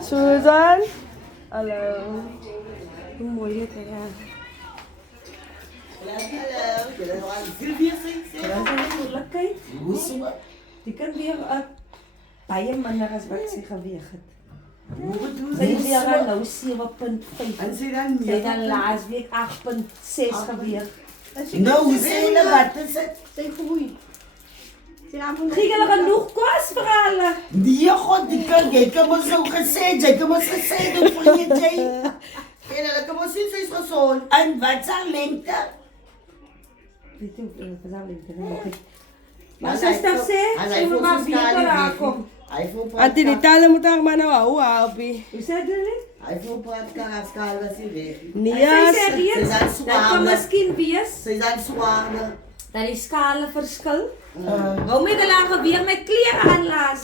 Susan? Hallo. Hoe mooi dit is. Die kan weer baie minder as wat sy geweeg het. Sy weer nou 7.5. En sy dan Sy het dan laas week 8.6 geweeg. nou, sê hulle wat is dit? Sy groei. Kry hulle genoeg kos vir hulle? Nee, God, die kind, jy kan ons nou gesê, jy kan ons gesê, doen vir jy. En hulle kan ons sien, sy is gezond. En wat is haar lengte? Weet jy, wat is haar lengte? Maar suster sê, sy moet maar beter aankom. Hy voel Auntie, die tale moet haar maar nou hou, Alpie. Hoe sê jy dit? Hy voel praat karaskaal as hy weg. Nee, Sy sê Sy reeds, zijn dat kan zwaarder. miskien wees Sy zijn zwaarder. dat die skale verskil. Waarom het hulle haar geweeg met klere aanlaas?